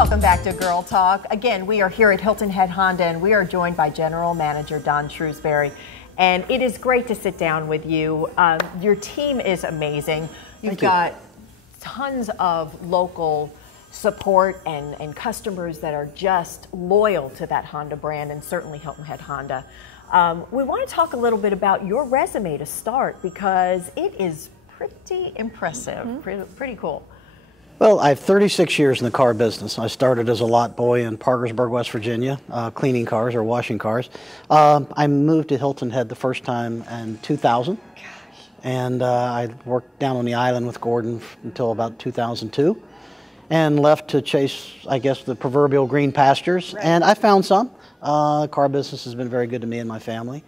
Welcome back to Girl Talk. Again, we are here at Hilton Head Honda, and we are joined by General Manager Don Shrewsbury. And it is great to sit down with you. Your team is amazing. You've got tons of local support and customers that are just loyal to that Honda brand, and certainly Hilton Head Honda. We want to talk a little bit about your resume to start, because it is pretty impressive, pretty cool. Well, I have 36 years in the car business. I started as a lot boy in Parkersburg, West Virginia, cleaning cars or washing cars. I moved to Hilton Head the first time in 2000. Gosh. And I worked down on the island with Gordon until about 2002, and left to chase, I guess, the proverbial green pastures. Right. And I found some. Car business has been very good to me and my family.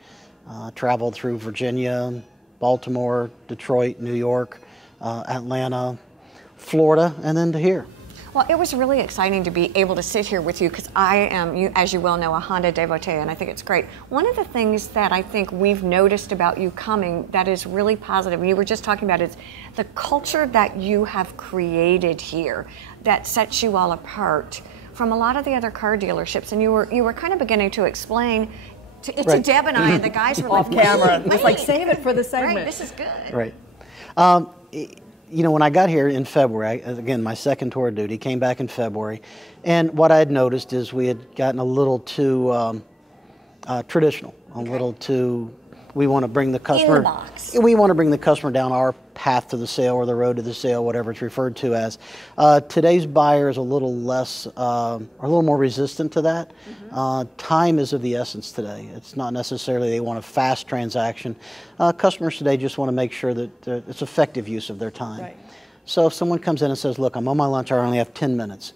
Traveled through Virginia, Baltimore, Detroit, New York, Atlanta, Florida, and then to here. Well, it was really exciting to be able to sit here with you, because I am, as you well know, a Honda devotee, and I think it's great. One of the things that I think we've noticed about you coming that is really positive, and you were just talking about, is the culture that you have created here that sets you all apart from a lot of the other car dealerships. And you were kind of beginning to explain to Deb and I, and the guys were off like, camera. It's like, save it for the segment. Right, this is good. Right. You know, when I got here in February, again, my second tour of duty, came back in February, and what I had noticed is we had gotten a little too traditional, a little too, we want to bring the customer, in the box. We want to bring the customer down our path to the sale or the road to the sale, whatever it's referred to as. Today's buyer is a little less, a little more resistant to that. Time is of the essence today. It's not necessarily they want a fast transaction. Customers today just want to make sure that it's effective use of their time. Right. So if someone comes in and says, look, I'm on my lunch hour, I only have 10 minutes.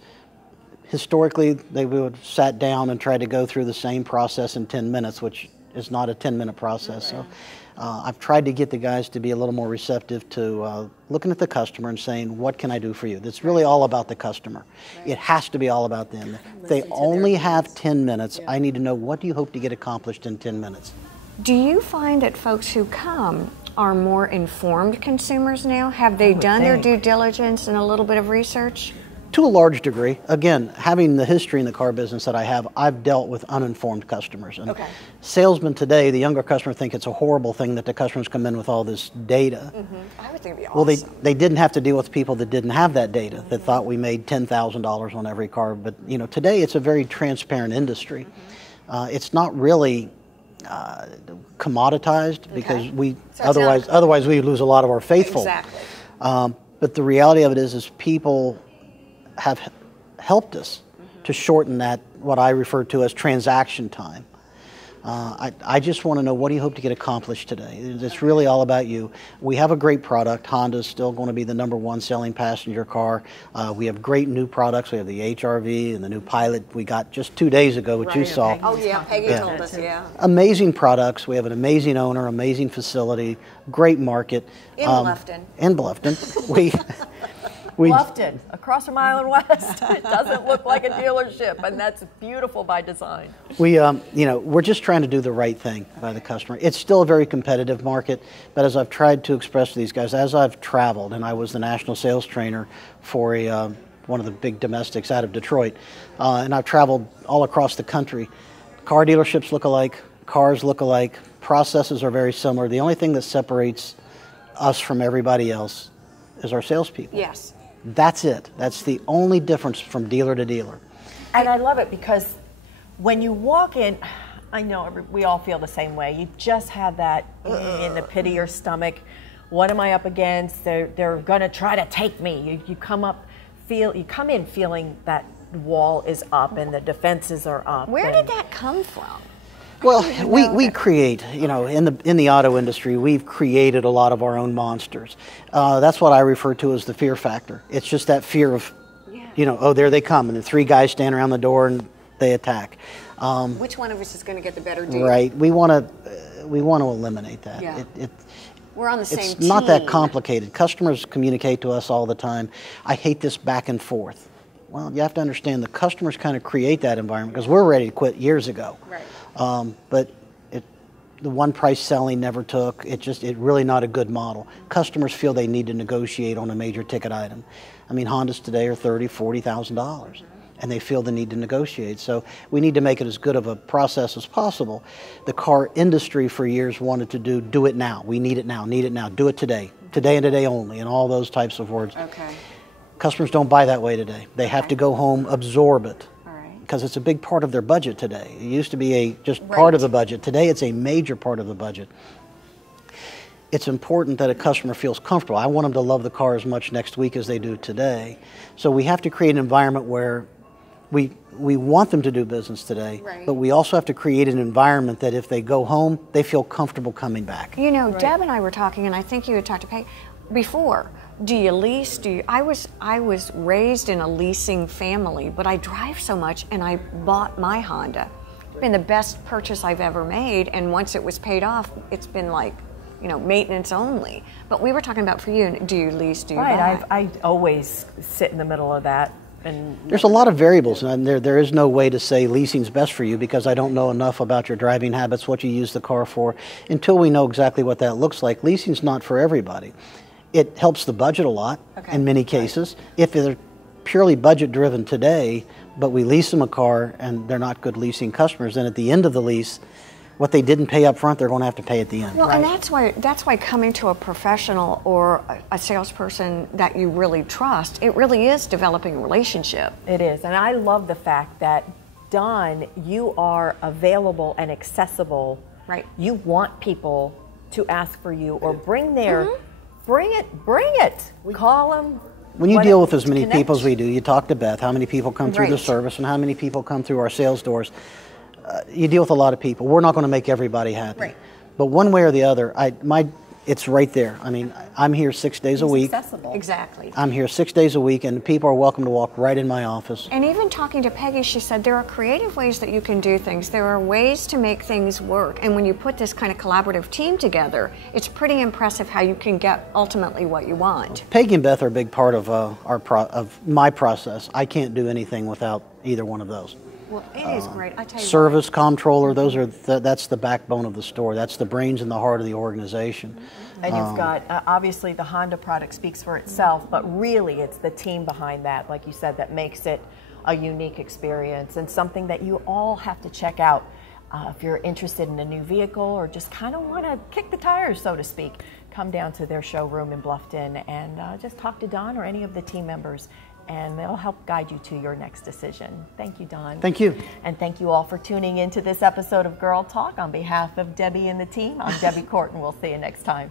Historically, they would have sat down and tried to go through the same process in 10 minutes, which is not a 10-minute process. So I've tried to get the guys to be a little more receptive to looking at the customer and saying, what can I do for you? It's really all about the customer. Right. It has to be all about them. If they only have 10 minutes, I need to know, what do you hope to get accomplished in 10 minutes? Do you find that folks who come are more informed consumers now? Have they done their due diligence and a little bit of research? To a large degree. Again, having the history in the car business that I have, I've dealt with uninformed customers. And salesmen today, the younger customer, think it's a horrible thing that the customers come in with all this data. I would think it'd be awesome. Well, they didn't have to deal with people that didn't have that data, that thought we made $10,000 on every car. But you know, today it's a very transparent industry. It's not really commoditized, because we otherwise we lose a lot of our faithful. Exactly. But the reality of it is people have helped us to shorten that, what I refer to as transaction time. I just want to know, what do you hope to get accomplished today? It's really all about you. We have a great product. Honda's still going to be the #1 selling passenger car. We have great new products. We have the HR-V and the new Pilot we got just 2 days ago, which you saw. Oh yeah, Peggy told us, Amazing products. We have an amazing owner, amazing facility, great market. In Bluffton. In Bluffton. Bluffton, across from Island West. It doesn't look like a dealership, and that's beautiful by design. We're just trying to do the right thing by the customer. It's still a very competitive market, but as I've tried to express to these guys, as I've traveled, and I was the national sales trainer for one of the big domestics out of Detroit, and I've traveled all across the country. Car dealerships look alike, cars look alike, processes are very similar. The only thing that separates us from everybody else is our salespeople. Yes. That's it. That's the only difference from dealer to dealer. And I love it, because when you walk in, I know we all feel the same way. You just have that in the pit of your stomach. What am I up against? They're going to try to take me. You come in feeling that wall is up and the defenses are up. Where did that come from? Well, we create, in the auto industry, we've created a lot of our own monsters. That's what I refer to as the fear factor. It's just that fear of, oh, there they come, and the 3 guys stand around the door and they attack. Which one of us is going to get the better deal? Right. We want to eliminate that. Yeah. We're on the same team. It's not that complicated. Customers communicate to us all the time, I hate this back and forth. Well, you have to understand the customers kind of create that environment, because we're ready to quit years ago. Right. But the one price selling never took. It's really not a good model. Customers feel they need to negotiate on a major ticket item. I mean, Hondas today are $30,000, $40,000. and they feel the need to negotiate. So we need to make it as good of a process as possible. The car industry for years wanted to do it now. We need it now, do it today and today only, and all those types of words. Okay. Customers don't buy that way today. They have to go home, absorb it, All right. because it's a big part of their budget today. It used to be just part of the budget. Today it's a major part of the budget. It's important that a customer feels comfortable. I want them to love the car as much next week as they do today. So we have to create an environment where we want them to do business today, but we also have to create an environment that if they go home, they feel comfortable coming back. You know, Deb and I were talking, and I think you had talked to Peggy before. Do you lease? I was raised in a leasing family, but I drive so much, and I bought my Honda. It's been the best purchase I've ever made, and once it was paid off, it's been like, you know, maintenance only. But we were talking about for you, do you lease, do you buy? I always sit in the middle of that. And there's a lot of variables, and there is no way to say leasing's best for you, because I don't know enough about your driving habits, what you use the car for, until we know exactly what that looks like. Leasing's not for everybody. It helps the budget a lot in many cases. If they're purely budget driven today, but we lease them a car and they're not good leasing customers, then at the end of the lease, what they didn't pay up front, they're going to have to pay at the end. Well, and that's why coming to a professional or a salesperson that you really trust, it really is developing a relationship. It is, and I love the fact that, Don, you are available and accessible. Right. You want people to ask for you or bring their, bring it. Call them. When you deal with as many people as we do, you talk to Beth, how many people come through the service and how many people come through our sales doors. You deal with a lot of people. We're not going to make everybody happy. Right. But one way or the other, it's right there. I mean, I'm here 6 days a week. Accessible. Exactly. I'm here 6 days a week, and people are welcome to walk right in my office. And even talking to Peggy, she said there are creative ways that you can do things. There are ways to make things work. And when you put this kind of collaborative team together, it's pretty impressive how you can get ultimately what you want. Peggy and Beth are a big part of my process. I can't do anything without either one of those. Well, it is great. I tell you Service, comptroller, that's the backbone of the store. That's the brains and the heart of the organization. And you've got, obviously the Honda product speaks for itself, but really it's the team behind that, like you said, that makes it a unique experience and something that you all have to check out. If you're interested in a new vehicle or just kind of want to kick the tires, so to speak, come down to their showroom in Bluffton and just talk to Don or any of the team members, and they'll help guide you to your next decision. Thank you, Don. Thank you. And thank you all for tuning into this episode of Girl Talk. On behalf of Debbie and the team, I'm Debbie Court, and we'll see you next time.